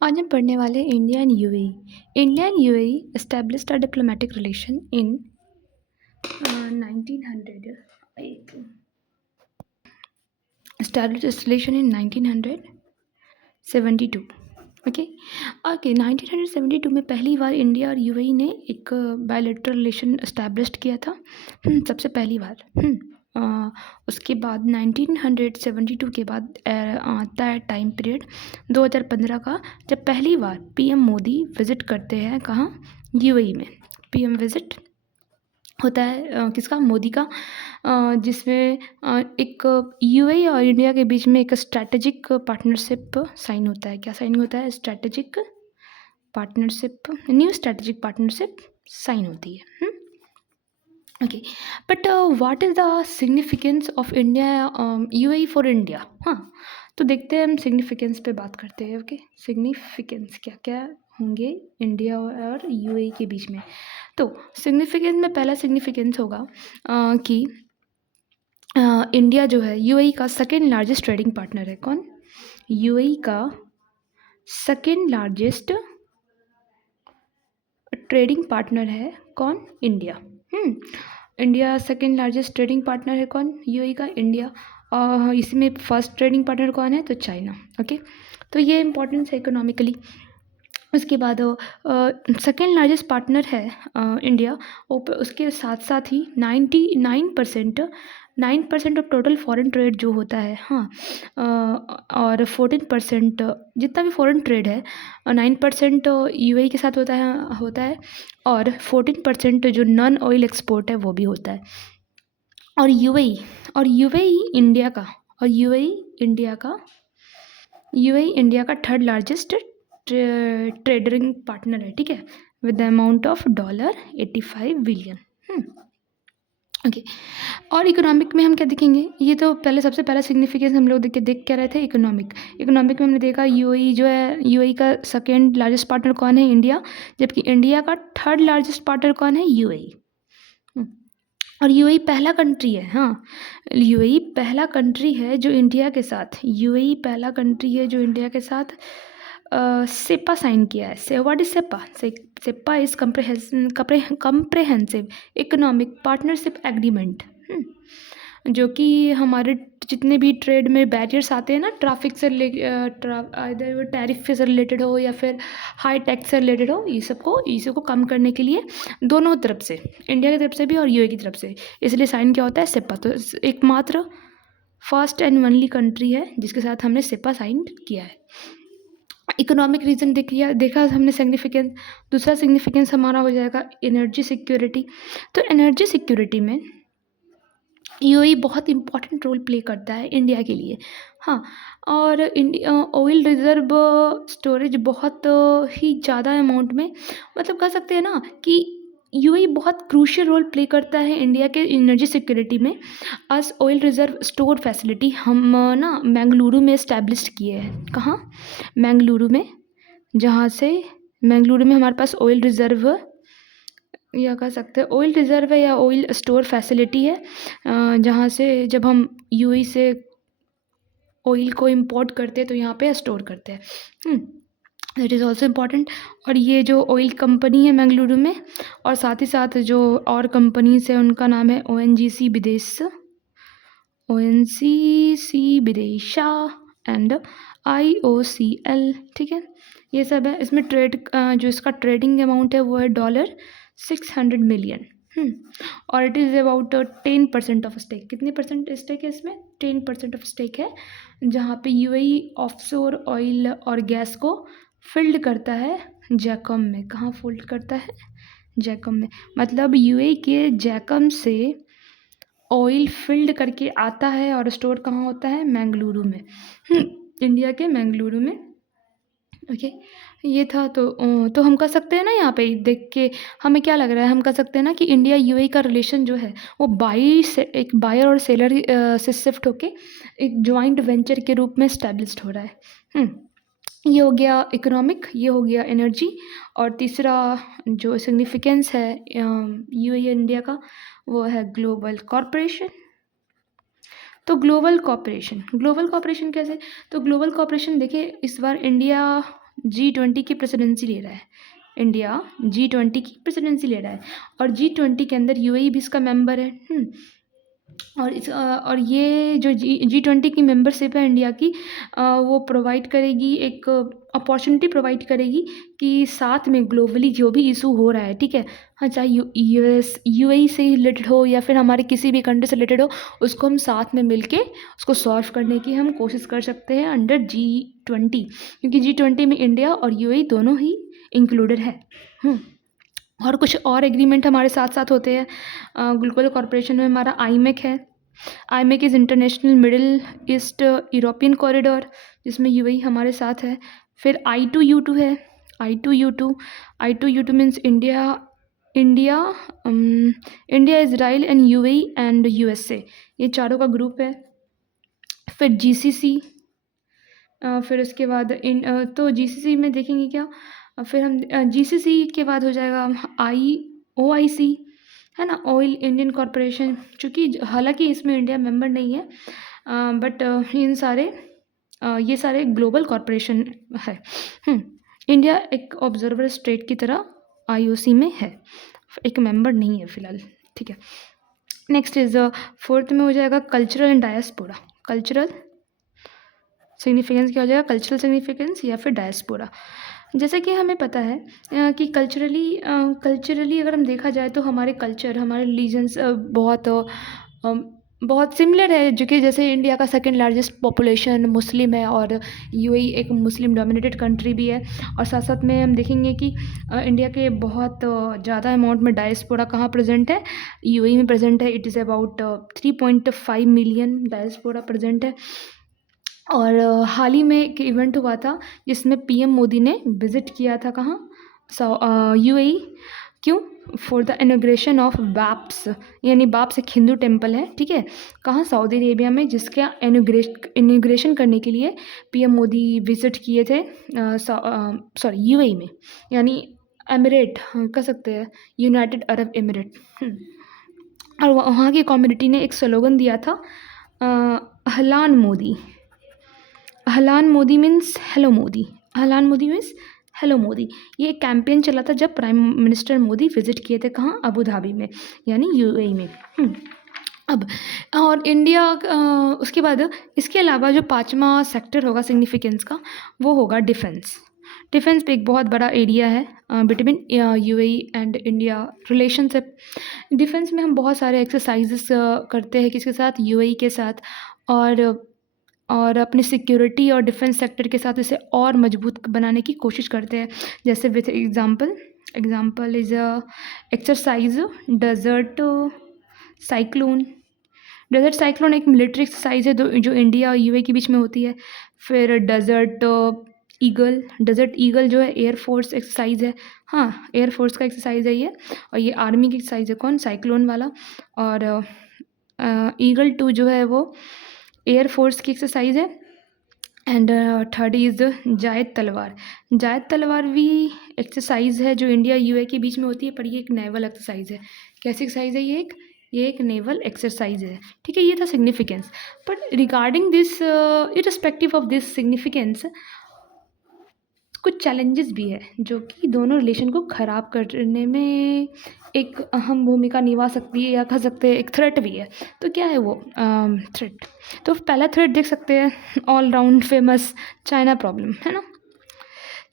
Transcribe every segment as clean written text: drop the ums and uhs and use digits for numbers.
आज हम पढ़ने वाले India and UAE. India and UAE established a diplomatic relation in 1900 established relation in 1972। Okay okay 1972 में पहली बार इंडिया और यूएई ने एक बायलैटरल रिलेशन एस्टैब्लिश्ड किया था। सबसे पहली बार। उसके बाद 1972 के बाद आता है टाइम पीरियड 2015 का, जब पहली बार पीएम मोदी विज़िट करते हैं कहाँ, यूएई में। पीएम विज़िट होता है किसका, मोदी का, जिसमें एक यूएई और इंडिया के बीच में एक स्ट्रैटेजिक पार्टनरशिप साइन होता है। क्या साइन होता है? Strategic partnership, new strategic partnership sign होती है। Okay, but what is the significance of India UAE for India? हाँ, तो देखते हैं हम सिग्निफिकेंस पे बात करते हैं। ओके, सिग्निफिकेंस क्या क्या होंगे इंडिया और यूएई के बीच में। तो सिग्निफिकेंस में पहला सिग्निफिकेंस होगा कि इंडिया जो है यूएई का सेकेंड लार्जेस्ट ट्रेडिंग पार्टनर है। कौन? यूएई का सेकेंड लार्जेस्ट ट्रेडिंग पार्टनर है। कौन? India. India second largest trading partner है। कौन? यूएई का, इंडिया। और इसमें फर्स्ट ट्रेडिंग पार्टनर कौन है? तो चाइना। ओके, तो ये इंपॉर्टेंस है इकोनॉमिकली। उसके बाद सेकेंड लार्जेस्ट पार्टनर है इंडिया। उसके साथ साथ ही 9% ऑफ टोटल फॉरेन ट्रेड जो होता है, हाँ, और 14% जितना भी फॉरेन ट्रेड है 9% यूएई के साथ होता है और 14% जो नॉन ऑयल एक्सपोर्ट है वो भी होता है। और यूएई इंडिया का थर्ड लार्जेस्ट ट्रेडिंग पार्टनर है। ठीक है, with the amount of $85 billion. Okay, और इकोनॉमिक में हम क्या देखेंगे? ये तो पहले सबसे पहला सिग्निफिकेंस हम लोग देख क्या रहे थे, इकोनॉमिक में हमने देखा यूएई जो है, यूएई का सेकेंड लार्जेस्ट पार्टनर कौन है? इंडिया। जबकि इंडिया का थर्ड लार्जेस्ट पार्टनर कौन है? यूएई। और यूएई पहला कंट्री है, हाँ, यूएई पहला कंट्री है जो इंडिया के साथ सेपा साइन किया है। What is CEPA? CEPA is comprehensive economic partnership agreement, जो कि हमारे जितने भी ट्रेड में बैरियर्स आते हैं ना, ट्रैफिक से इधर वो टैरिफ से रिलेटेड हो या फिर हाई टैक्स से रिलेटेड हो, ये सबको कम करने के लिए दोनों तरफ से, इंडिया की तरफ से भी और यूए की तरफ से, इसलिए साइन क्या होता है? सेपा। तो एकमात्र फर्स्ट एंड ओनली कंट्री है जिसके साथ हमने सेपा साइन किया है। इकोनॉमिक रीजन देखा हमने सिग्निफिकेंस। दूसरा सिग्निफिकेंस हमारा हो जाएगा एनर्जी सिक्योरिटी। तो एनर्जी सिक्योरिटी में यूएई बहुत इंपॉर्टेंट रोल प्ले करता है इंडिया के लिए, हाँ। और ऑयल रिजर्व स्टोरेज बहुत ही ज़्यादा अमाउंट में, मतलब कह सकते हैं ना कि यूएई बहुत क्रूशियल रोल प्ले करता है इंडिया के एनर्जी सिक्योरिटी में। अस ऑयल रिजर्व स्टोर फैसिलिटी हम ना बेंगलुरु में इस्टेब्लिश किए हैं। कहाँ? बेंगलुरु में, जहाँ से बेंगलुरु में हमारे पास ऑयल रिजर्व या कह सकते हैं ऑयल रिजर्व है या ऑयल स्टोर फैसिलिटी है, जहाँ से जब हम यूएई से ऑयल को इंपोर्ट करते हैं तो यहाँ पे स्टोर करते हैं। It is also important. और ये जो ऑयल कंपनी है बेंगलुरु में, और साथ ही साथ जो और कंपनीज है उनका नाम है ओएनजीसी विदेशा एंड IOCL। ठीक है, ये सब है। इसमें जो इसका ट्रेडिंग अमाउंट है वो है $600 मिलियन। और it is about 10% of stake. कितने परसेंट स्टेक है इसमें? 10% ऑफ स्टेक है, जहाँ पे यूएई ऑफशोर ऑयल और गैस को फील्ड करता है जैकम में। कहाँ फील्ड करता है? जैकम में। मतलब यूएई के जैकम से ऑयल फील्ड करके आता है और स्टोर कहाँ होता है? बेंगलुरु में, इंडिया के बेंगलुरु में। ओके, ये था। तो हम कह सकते हैं ना, यहाँ पे देख के हमें क्या लग रहा है, हम कह सकते हैं ना कि इंडिया यूएई का रिलेशन जो है वो एक बायर और सेलर से शिफ्ट होके एक जॉइंट वेंचर के रूप में स्टैब्लिश्ड हो रहा है। ये हो गया इकोनॉमिक, ये हो गया एनर्जी। और तीसरा जो सिग्निफिकेंस है यूएई इंडिया का, वो है ग्लोबल कॉरपोरेशन। तो ग्लोबल कॉपरेशन कैसे? तो ग्लोबल कॉपरेशन देखिए, इस बार इंडिया G20 की प्रेसिडेंसी ले रहा है। इंडिया G20 की प्रेसिडेंसी ले रहा है और G20 के अंदर यूएई भी इसका मेंबर है। और ये जो G20 की मेंबरशिप है इंडिया की, वो प्रोवाइड करेगी, एक अपॉर्चुनिटी प्रोवाइड करेगी कि साथ में ग्लोबली जो भी इशू हो रहा है, ठीक है, हाँ, चाहे यूएई से रिलेटेड हो या फिर हमारे किसी भी कंट्री से रिलेटेड हो, उसको हम साथ में मिलके उसको सॉल्व करने की हम कोशिश कर सकते हैं अंडर G20, क्योंकि G20 में इंडिया और यूएई दोनों ही इंक्लूडेड है। और कुछ और एग्रीमेंट हमारे साथ साथ होते हैं। ग्लोबल कॉरपोरेशन में हमारा आईमेक है। IMEC is international middle east European corridor, जिसमें यूएई हमारे साथ है। फिर I2U2 है। I2U2 means India Israel and UAE and USA, ये चारों का ग्रुप है। फिर GCC, फिर उसके बाद तो GCC में देखेंगे क्या, फिर हम GCC के बाद हो जाएगा OIC, है ना, ऑयल इंडियन कॉरपोरेशन, चूँकि हालांकि इसमें इंडिया मेंबर नहीं है, बट ये सारे ग्लोबल कॉरपोरेशन है। इंडिया एक ऑब्जर्वर स्टेट की तरह IOC में है, एक मेंबर नहीं है फिलहाल, ठीक है। नेक्स्ट इज फोर्थ में हो जाएगा cultural and diaspora. Cultural significance क्या हो जाएगा, कल्चरल सिग्निफिकेंस या फिर डायस्पोरा। जैसे कि हमें पता है कि कल्चरली अगर हम देखा जाए तो हमारे कल्चर, हमारे रिलीजन्स बहुत सिमिलर है, जो कि जैसे इंडिया का सेकंड लार्जेस्ट पॉपुलेशन मुस्लिम है और यूएई एक मुस्लिम डोमिनेटेड कंट्री भी है। और साथ साथ में हम देखेंगे कि इंडिया के बहुत ज़्यादा अमाउंट में डायस्पोरा कहाँ प्रेजेंट है, यूएई में प्रेजेंट है। It is about 3.5 million diaspora present है। और हाल ही में एक इवेंट हुआ था जिसमें PM मोदी ने विज़िट किया था, कहाँ, यूएई। क्यों? फॉर द इनॉग्रेशन ऑफ बाप्स, यानी बाप्स एक हिंदू टेम्पल है, ठीक है, कहाँ, सऊदी अरेबिया में, जिसका इनॉग्रेशन करने के लिए PM मोदी विज़िट किए थे, यूएई में, यानी एमिरेट कह सकते हैं, यूनाइटेड अरब एमिरेट। और वहाँ की कम्युनिटी ने एक स्लोगन दिया था, Ahlan Modi. Ahlan Modi means hello Modi. Ahlan Modi means hello Modi. ये एक कैंपेन चला था जब प्राइम मिनिस्टर मोदी विजिट किए थे, कहाँ, अबू धाबी में, यानी यूएई में। अब और इंडिया, उसके बाद इसके अलावा जो पांचवा सेक्टर होगा सिग्निफिकेंस का, वो होगा डिफेंस। डिफेंस पे एक बहुत बड़ा एरिया है between UAE and India relationship. Defence में हम बहुत सारे एक्सरसाइजेस करते हैं, किसके साथ, यूएई के साथ, और अपनी सिक्योरिटी और डिफेंस सेक्टर के साथ इसे और मजबूत बनाने की कोशिश करते हैं। जैसे with example is exercise desert cyclone. Desert cyclone एक मिलिट्री एक्सरसाइज है जो इंडिया और यूएई के बीच में होती है। फिर डेजर्ट ईगल जो है एयरफोर्स एक्सरसाइज है, हाँ, एयरफोर्स का एक्सरसाइज है ये, और ये आर्मी की एक्सरसाइज है, कौन, साइक्लोन वाला। और ईगल 2 जो है वो एयरफोर्स की एक्सरसाइज है। एंड थर्ड इज़ जायद तलवार। जायद तलवार भी एक्सरसाइज है जो इंडिया यूएई के बीच में होती है, पर ये एक नेवल एक्सरसाइज है। कैसी एक्सरसाइज है ये एक नेवल एक्सरसाइज है, ठीक है। ये था significance. But regarding this, irrespective of this significance, कुछ चैलेंजेस भी है जो कि दोनों रिलेशन को ख़राब करने में एक अहम भूमिका निभा सकती है, या कह सकते हैं एक थ्रेट भी है। तो क्या है वो थ्रेट? तो पहला थ्रेट देख सकते हैं, all round famous China problem, है ना।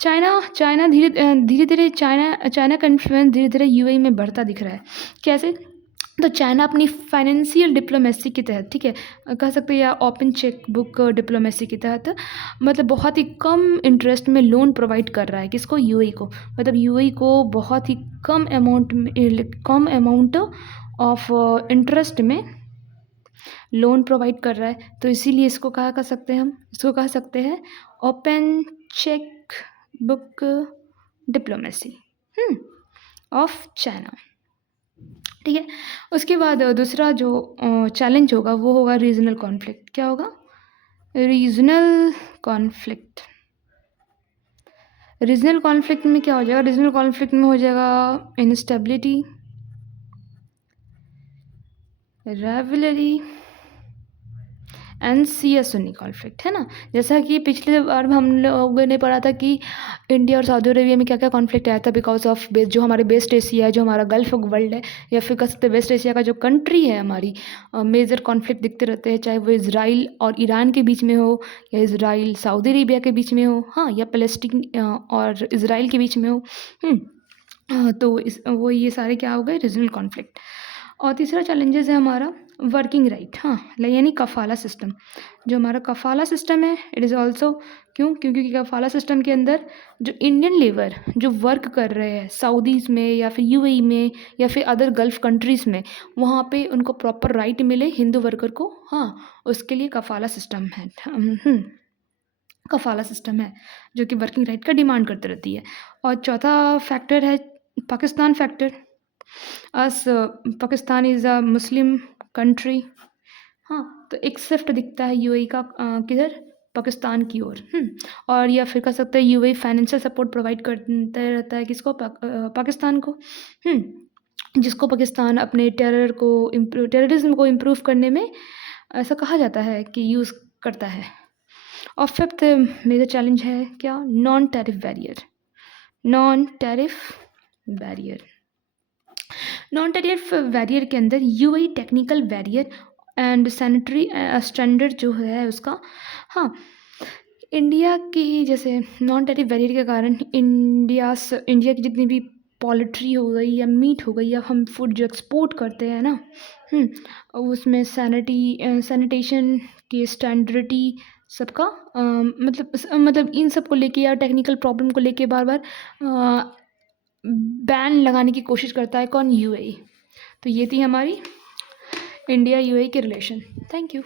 चाइना धीरे धीरे चाइना का इन्फ्लुएंस धीरे धीरे यूएई में बढ़ता दिख रहा है। कैसे? तो चाइना अपनी फाइनेंशियल डिप्लोमेसी के तहत, ठीक है, कह सकते हैं, या ओपन चेक बुक डिप्लोमेसी के तहत, मतलब बहुत ही कम इंटरेस्ट में लोन प्रोवाइड कर रहा है, किसको, यूएई को। मतलब यूएई को बहुत ही कम अमाउंट ऑफ इंटरेस्ट में लोन प्रोवाइड कर रहा है। तो इसीलिए इसको कह सकते हैं open cheque book diplomacy of China, ठीक है। उसके बाद दूसरा जो चैलेंज होगा वो होगा रीजनल कॉन्फ्लिक्ट। क्या होगा? रीजनल कॉन्फ्लिक्ट में क्या हो जाएगा? रीजनल कॉन्फ्लिक्ट में हो जाएगा instability, rivalry and Shia Sunni conflict, है ना? जैसा कि पिछले बार हम लोगों ने पढ़ा था कि इंडिया और सऊदी अरेबिया में क्या-क्या कॉन्फ्लिक्ट आया था बिकॉज़ ऑफ जो हमारे वेस्ट एशिया है, जो हमारा गल्फ वर्ल्ड है, या फिर कह सकते हैं वेस्ट एशिया का जो कंट्री है हमारी, मेजर कॉन्फ्लिक्ट दिखते रहते हैं, चाहे वो इज़राइल और ईरान के बीच में हो, या इज़राइल सऊदी अरेबिया के बीच में हो, हाँ, या फ़लस्तीन और इज़राइल के बीच में हो। तो वो ये सारे क्या हो गए, रीजनल कॉन्फ्लिक्ट। और तीसरा चैलेंजेस है हमारा वर्किंग राइट, हाँ, यानी कफाला सिस्टम। जो हमारा कफाला सिस्टम है, इट इज़ ऑल्सो क्योंकि कफाला सिस्टम के अंदर जो इंडियन लेबर जो वर्क कर रहे हैं सऊदीज़ में या फिर यूएई में या फिर अदर गल्फ़ कंट्रीज़ में, वहाँ पे उनको प्रॉपर राइट मिले हिंदू वर्कर को, हाँ, उसके लिए कफाला सिस्टम है। कफाला सिस्टम है जो कि वर्किंग राइट का डिमांड करती रहती है। और चौथा फैक्टर है Pakistan factor. Us Pakistan is a Muslim country, हाँ, तो एक शिफ्ट दिखता है यूएई का किधर, पाकिस्तान की ओर। और या फिर कह सकते हैं यूएई फाइनेंशियल सपोर्ट प्रोवाइड करता रहता है किसको, पाकिस्तान को, जिसको पाकिस्तान अपने टेररिज्म को इम्प्रूव करने में ऐसा कहा जाता है कि यूज़ करता है। और फिफ्थ मेजर चैलेंज है क्या, non tariff barrier. Non tariff barrier non tariff barrier के अंदर UAE technical barrier and sanitary standard जो है उसका, हाँ, इंडिया की जैसे नॉन टैरिफ बैरियर के कारण इंडिया की जितनी भी पोल्ट्री हो गई या मीट हो गई या हम फूड जो एक्सपोर्ट करते हैं ना, उसमें सैनिटेशन की स्टैंडर्डी सबका मतलब इन सब को लेके या टेक्निकल प्रॉब्लम को लेके बार बार बैन लगाने की कोशिश करता है कौन, यूएई। तो ये थी हमारी इंडिया यूएई के रिलेशन। Thank you.